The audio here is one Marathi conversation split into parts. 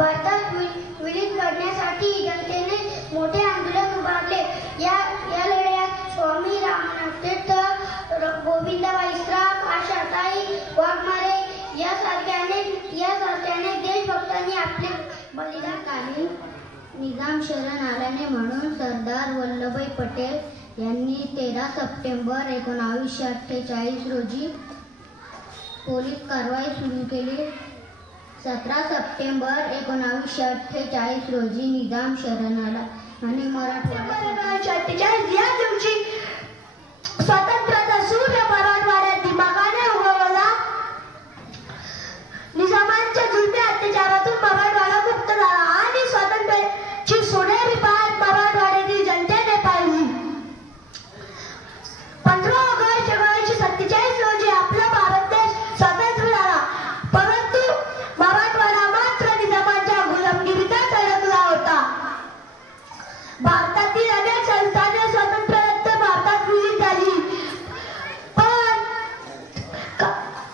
भारतात विलीन करण्यासाठी जनतेने मोठे आंदोलन उभारले. या लढ्यात स्वामी रामनाथ तीर्थ, गोविंदबाई श्राफ, आशाताई वाघमारे यासारख्याने देशभक्तांनी आपले बलिदान काढले. निजाम शरण आल्याने म्हणून सरदार वल्लभभाई पटेल यांनी 13 सप्टेंबर 1948 रोजी पोलीस कारवाई सुरू केली. 17 सप्टेंबर 1948 रोजी निजाम शरण आला आणि मराठवाडा 1948 या दिवशी स्वातंत्र्याचा सूर्य मराठवाड्यात दिमागाने उगवला. निजामांच्या जुलमी अत्याचारातून मराठवाडा मुक्त झाला आणि स्वातंत्र्याची सोनेरी पहाट मराठवाड्यातील जनतेने पाहिली. 15 ऑगस्ट 1947 रोजी आपला भारत देश स्वतंत्र झाला, परंतु मराठवाडा मात्र निजामांच्या गुलामगिरीत अडकला होता. भारतातील अनेक संस्थाने स्वातंत्र्यानंतर भारतात विलीन झाली,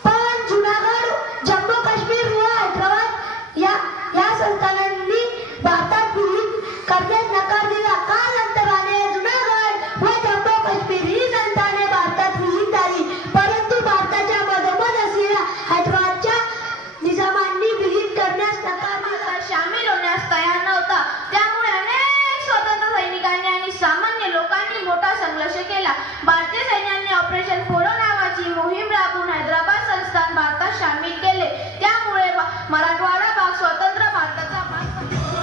पण जुनागड, जम्मू काश्मीर व हैदराबाद या संस्थानांनी भारतात विलीन करण्यास नकार दिला. कालांतराने जुनागड व जम्मू काश्मीर ही संस्थाने भारतात विलीन झाली, परंतु भारताच्या मधोमध असलेल्या हैदराबादच्या निजामांनी विलीन करण्यास नकार दिला. सामील होण्यास तयार नव्हता. त्यामुळे अनेक स्वतंत्र सैनिकांनी आणि सामान्य लोकांनी मोठा संघर्ष केला. भारतीय सैन्याने ऑपरेशन पोलो नावाची मोहीम राबवून हैदराबाद संस्थान भारतात सामील केले. त्यामुळे मराठवाडा भाग स्वतंत्र भारताचा भाग बनला.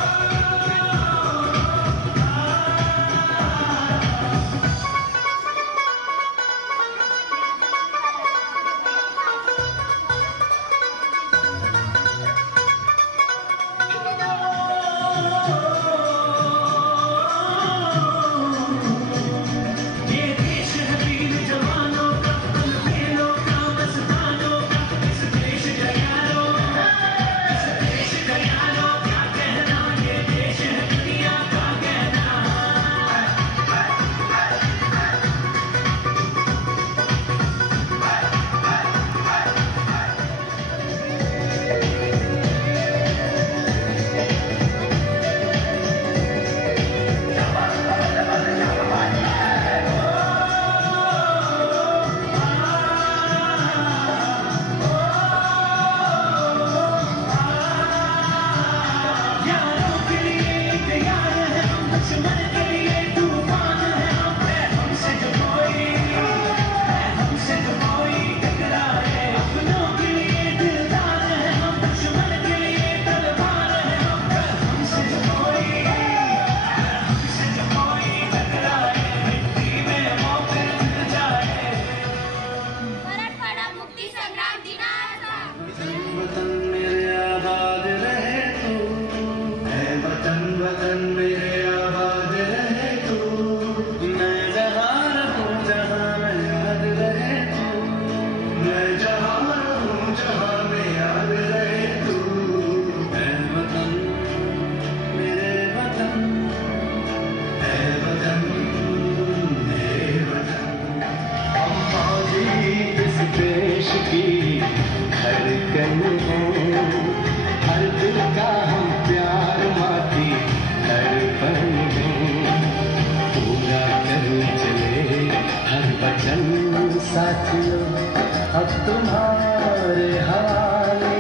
अब तुम्हारे हवाले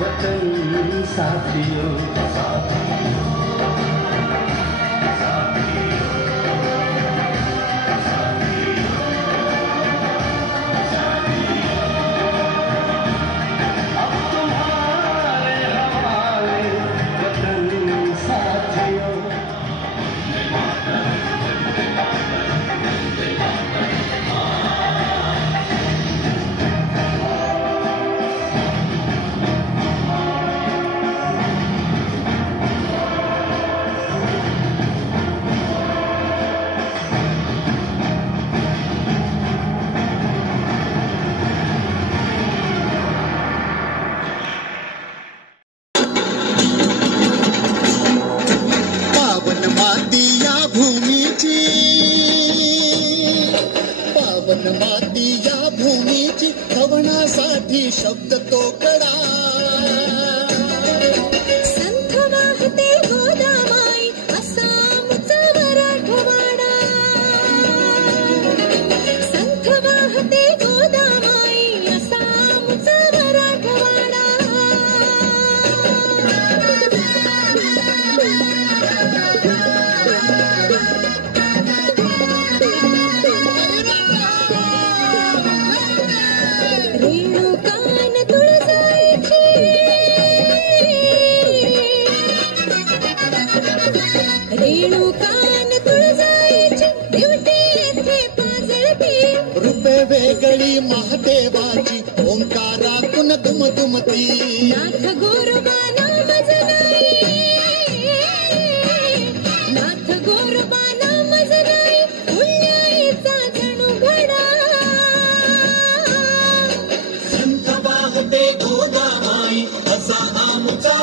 वतन साथियों। माती या भूमीची हवनासाठी शब्द तो कडा. संथ दुमती नाथ गोरोबा नाम जनाई, नाथ गोरोबा नाम जनाई, पुण्याईचा जणू घडा. संत वाहते गोदामाई असा आमचा